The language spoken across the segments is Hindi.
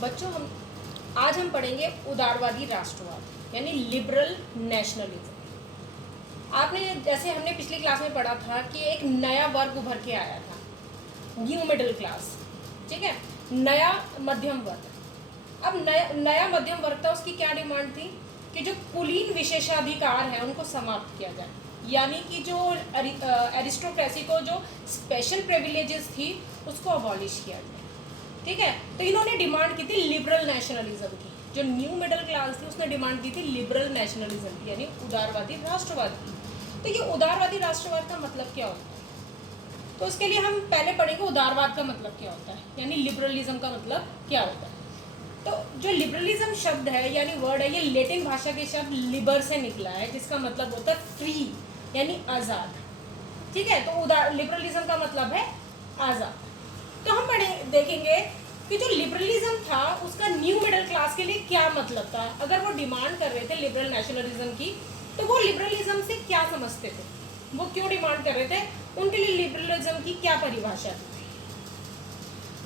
बच्चों आज हम पढ़ेंगे उदारवादी राष्ट्रवाद यानी लिबरल नेशनलिज्म। आपने जैसे हमने पिछली क्लास में पढ़ा था कि एक नया वर्ग उभर के आया था, न्यू मिडिल क्लास, ठीक है, नया मध्यम वर्ग। अब नया मध्यम वर्ग था, उसकी क्या डिमांड थी कि जो कुलीन विशेषाधिकार है उनको समाप्त किया जाए, यानी कि जो एरिस्टोक्रेसी को जो स्पेशल प्रिविलेजेस थी उसको अबॉलिश किया जाए। ठीक है, तो इन्होंने डिमांड की थी लिबरल नेशनलिज्म की। जो न्यू मिडिल क्लास थी उसने डिमांड की थी लिबरल नेशनलिज्म की, यानी उदारवादी राष्ट्रवाद की। तो ये उदारवादी राष्ट्रवाद का मतलब क्या होता है, तो उसके लिए हम पहले पढ़ेंगे उदारवाद का मतलब क्या होता है, यानी लिबरलिज्म का मतलब क्या होता है। तो जो लिबरलिज्म शब्द है यानी वर्ड है, ये लैटिन भाषा के शब्द लिबर से निकला है, जिसका मतलब होता है फ्री यानी आज़ाद। ठीक है, तो लिबरलिज्म का मतलब है आज़ाद। तो हम देखेंगे कि जो लिबरलिज्म था उसका न्यू मिडिल क्लास के लिए क्या मतलब था। अगर वो डिमांड कर रहे थे लिबरल नेशनलिज्म की, तो वो लिबरलिज्म से क्या समझते थे, वो क्यों डिमांड कर रहे थे, उनके लिए लिबरलिज्म की क्या परिभाषा थी।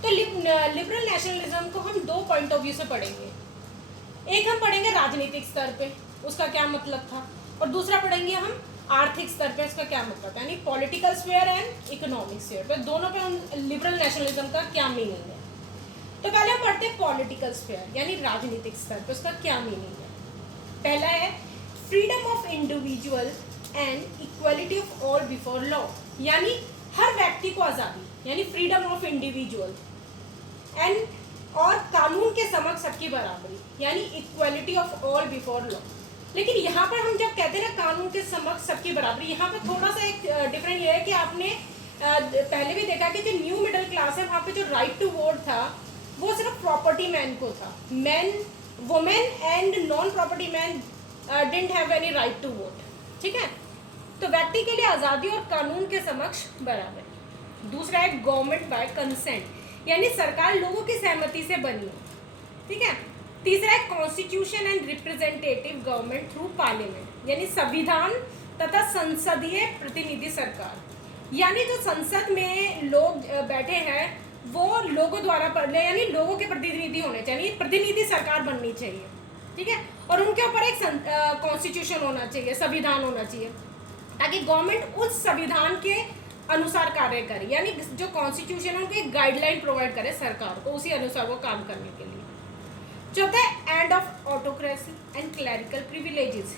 तो लिबरल नेशनलिज्म को हम दो पॉइंट ऑफ व्यू से पढ़ेंगे। एक हम पढ़ेंगे राजनीतिक स्तर पे उसका क्या मतलब था, और दूसरा पढ़ेंगे हम आर्थिक स्तर पे उसका क्या मतलब है, यानी political sphere and economic sphere पे, दोनों पे हम लिबरल नेशनलिज्म का क्या मीनिंग है। तो पहले हम पढ़ते हैं पॉलिटिकल स्फीयर यानी राजनीतिक स्तर पे उसका क्या मीनिंग है। पहला है freedom of individual and equality of all before law, यानी हर व्यक्ति को आज़ादी, यानी फ्रीडम ऑफ इंडिविजुअल एंड और कानून के समक्ष सबकी बराबरी, यानी equality of all before law. लेकिन यहाँ पर हम जब कहते हैं ना कानून के समक्ष सबकी बराबरी, यहाँ पर थोड़ा सा एक डिफरेंट ये है कि आपने पहले भी देखा कि जो न्यू मिडिल क्लास है वहाँ पे जो राइट टू वोट था वो सिर्फ प्रॉपर्टी मैन को था, man women and non property man didn't have any right to vote. ठीक है, तो व्यक्ति के लिए आज़ादी और कानून के समक्ष बराबर। दूसरा है गवर्नमेंट बाय कंसेंट, यानी सरकार लोगों की सहमति से बनी हो। ठीक है, तीसरा है constitution and representative government through parliament, यानी संविधान तथा संसदीय प्रतिनिधि सरकार, यानी जो संसद में लोग बैठे हैं वो लोगों द्वारा यानी लोगों के प्रतिनिधि होने चाहिए, प्रतिनिधि सरकार बननी चाहिए। ठीक है, और उनके ऊपर एक कॉन्स्टिट्यूशन होना चाहिए, संविधान होना चाहिए, ताकि गवर्नमेंट उस संविधान के अनुसार कार्य करे, यानी जो कॉन्स्टिट्यूशन है उनको एक गाइडलाइन प्रोवाइड करे सरकार को, उसी अनुसार वो काम करने के लिए। चौथा है and of autocracy and clerical privileges,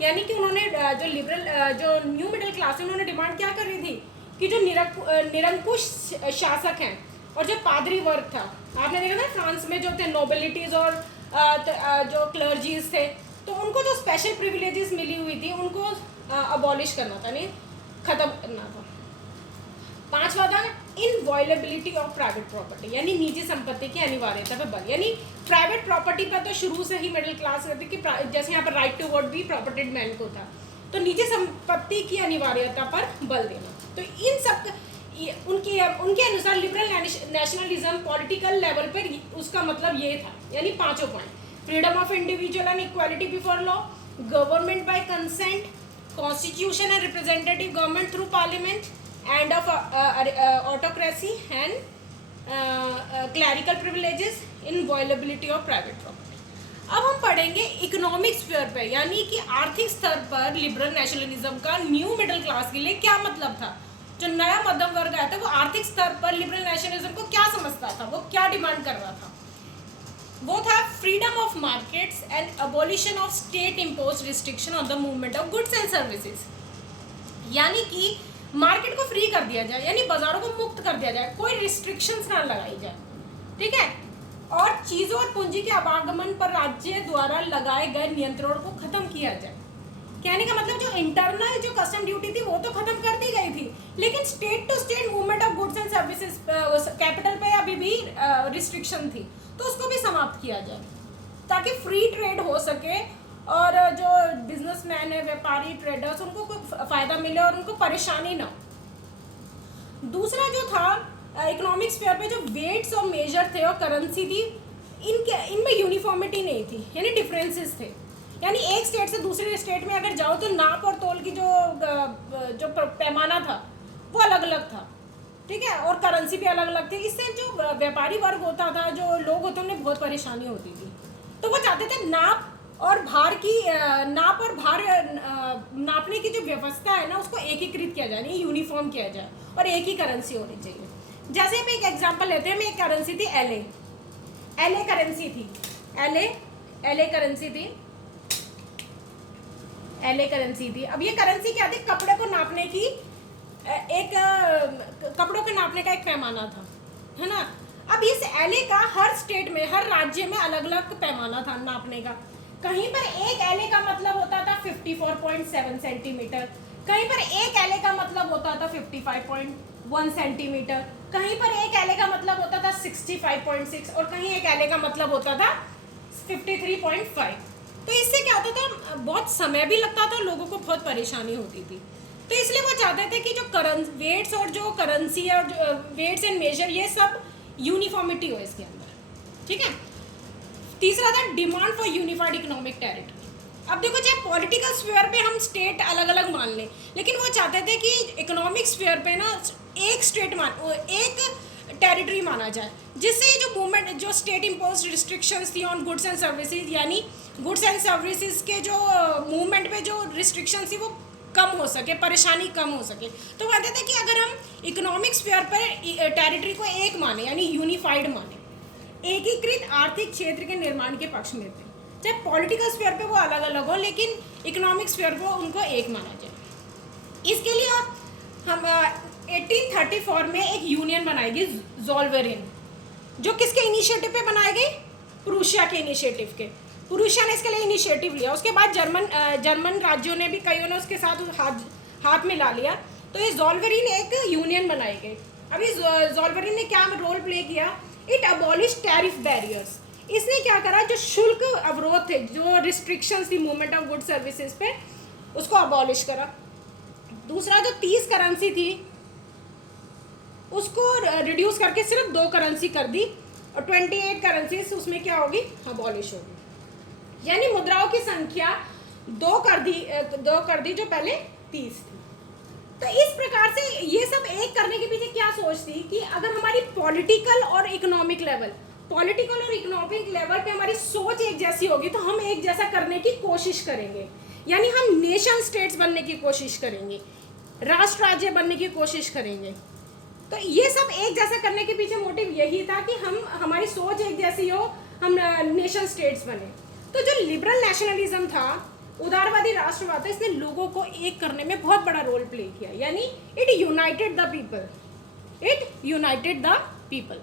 यानी कि उन्होंने जो लिबरल जो न्यू मिडिल क्लास है उन्होंने डिमांड क्या कर रही थी कि जो निरंकुश शासक हैं और जो पादरी वर्ग था, आपने देखा ना फ्रांस में जो थे नोबिलिटीज और जो क्लर्जीज थे, तो उनको जो स्पेशल प्रिविलेजेस मिली हुई थी उनको अबॉलिश करना था, नहीं खत्म करना था। पांचवा था इनवॉयलेबिलिटी ऑफ प्राइवेट प्रॉपर्टी, यानी निजी संपत्ति की अनिवार्यता पर बल, यानी प्राइवेट प्रॉपर्टी पर तो शुरू से ही मिडिल क्लास रहती कि जैसे यहाँ पर राइट टू वोट भी प्रॉपर्टीड मैन को था, तो निजी संपत्ति की अनिवार्यता पर बल देना। तो इन सब उनके अनुसार लिबरल नेशनलिज्म पॉलिटिकल लेवल पर उसका मतलब ये था, यानी पांचों point, freedom of individual and equality before law, government by consent, constitution and representative government through parliament, end of autocracy and clerical privileges, inviolability of private property. अब हम पढ़ेंगे इकोनॉमिक स्फीयर पे, यानी कि आर्थिक स्तर पर लिबरल नेशनलिज्म का न्यू मिडिल क्लास के लिए क्या मतलब था। जो नया मध्यम वर्ग आया था वो आर्थिक स्तर पर लिबरल नेशनलिज्म को क्या समझता था, वो क्या डिमांड कर रहा था, वो था freedom of markets and abolition of state imposed restriction on the movement of goods and services, यानी कि मार्केट को फ्री कर दिया जाए, यानी बाजारों को मुक्त कर दिया जाए, कोई रिस्ट्रिक्शंस ना लगाई जाए। ठीक है, और चीजों और पूंजी के आवागमन पर राज्य द्वारा लगाए गए नियंत्रण को खत्म किया जाए। कहने का मतलब जो इंटरनल जो कस्टम ड्यूटी थी वो तो खत्म कर दी गई थी, लेकिन state to state movement of goods and services capital पे अभी भी रिस्ट्रिक्शन थी, तो उसको भी समाप्त किया जाए ताकि फ्री ट्रेड हो सके और जो बिजनेसमैन है, व्यापारी, ट्रेडर्स, उनको कोई फायदा मिले और उनको परेशानी ना हो। दूसरा जो था इकोनॉमिक स्फीयर पे जो वेट्स और मेजर थे और करेंसी थी, इनमें यूनिफॉर्मिटी नहीं थी, यानी डिफरेंसेस थे, यानी एक स्टेट से दूसरे स्टेट में अगर जाओ तो नाप और तोल की जो पैमाना था वो अलग अलग था। ठीक है, और करेंसी भी अलग अलग थी। इससे जो व्यापारी वर्ग होता था, जो लोग होते हैं, उन्हें बहुत परेशानी होती थी। तो वो चाहते थे नाप और भार की नाप और भार नापने की जो व्यवस्था है ना उसको एकीकृत किया जाए, यूनिफॉर्म किया जाए और एक ही करेंसी होनी चाहिए। जैसे हम एक एग्जांपल लेते हैं, हम एक करेंसी थी एलए करेंसी थी, एलए करेंसी थी। अब ये करेंसी क्या थी, कपड़े को नापने की कपड़ों को नापने का एक पैमाना था, है ना। अब इस एलए का हर स्टेट में, हर राज्य में अलग अलग पैमाना था नापने का। कहीं पर एक एलए का मतलब होता था 54.7 सेंटीमीटर, कहीं पर एक एलए का मतलब होता था 55.1 सेंटीमीटर, कहीं पर एक एलए का मतलब होता था 65.6 और कहीं एक एलए का मतलब होता था 53.5। तो इससे क्या होता था, बहुत समय भी लगता था, लोगों को बहुत परेशानी होती थी। तो इसलिए वो चाहते थे कि जो वेट्स और जो करेंसी है और वेट्स एंड मेजर ये सब यूनिफॉर्मिटी हो इसके अंदर, ठीक है। तीसरा था demand for unified economic territory. अब देखो, चाहे पॉलिटिकल स्फीयर पे हम स्टेट अलग अलग मान लें, लेकिन वो चाहते थे कि इकोनॉमिक स्फीयर पे ना एक टेरिटरी माना जाए, जिससे जो मूवमेंट, जो स्टेट इम्पोज रिस्ट्रिक्शंस थी ऑन गुड्स एंड सर्विसेज, यानी गुड्स एंड सर्विसेज के जो मूवमेंट पे जो रिस्ट्रिक्शंस थी वो कम हो सके, परेशानी कम हो सके। तो कहते थे कि अगर हम इकोनॉमिक स्फीयर पर टेरिटरी को एक माने, यानी यूनिफाइड माने, एकीकृत आर्थिक क्षेत्र के निर्माण के पक्ष में थे। चाहे पॉलिटिकल स्फीयर पे वो अलग अलग हो, लेकिन इकोनॉमिक स्फीयर को उनको एक माना जाए। इसके लिए हम 1834 में एक यूनियन बनाई गई, ज़ोल्वेरियन, जो किसके इनिशिएटिव पे बनाई गई, प्रूशिया के इनिशिएटिव के। प्रूशिया ने इसके लिए इनिशिएटिव लिया, उसके बाद जर्मन राज्यों ने भी, कईयों ने उसके साथ हाथ मिला लिया। तो ये ज़ोल्वेरियन एक यूनियन बनाई गई। अभी ज़ोल्वेरियन ने क्या रोल प्ले किया, इट अबॉलिश टैरिफ बैरियर्स। इसने क्या करा, जो शुल्क अवरोध थे, जो रिस्ट्रिक्शंस थी मूवमेंट ऑफ गुड सर्विसेज पे, उसको अबॉलिश करा। दूसरा, जो 30 करेंसी थी उसको रिड्यूस करके सिर्फ 2 करेंसी कर दी और 28 करेंसीज उसमें क्या होगी, अबॉलिश होगी। यानी मुद्राओं की संख्या 2 कर दी जो पहले 30 थी। तो इस प्रकार से ये सब एक करने के पीछे क्या सोच थी कि अगर हमारी पॉलिटिकल और इकोनॉमिक लेवल पे हमारी सोच एक जैसी होगी तो हम एक जैसा करने की कोशिश करेंगे, यानी हम नेशन स्टेट्स बनने की कोशिश करेंगे, राष्ट्र राज्य बनने की कोशिश करेंगे। तो ये सब एक जैसा करने के पीछे मोटिव यही था कि हमारी सोच एक जैसी हो, हम नेशन स्टेट्स बने। तो जो लिबरल नेशनलिज्म था, उदारवादी राष्ट्रवाद था, इसने लोगों को एक करने में बहुत बड़ा रोल प्ले किया, यानी इट यूनाइटेड द पीपल।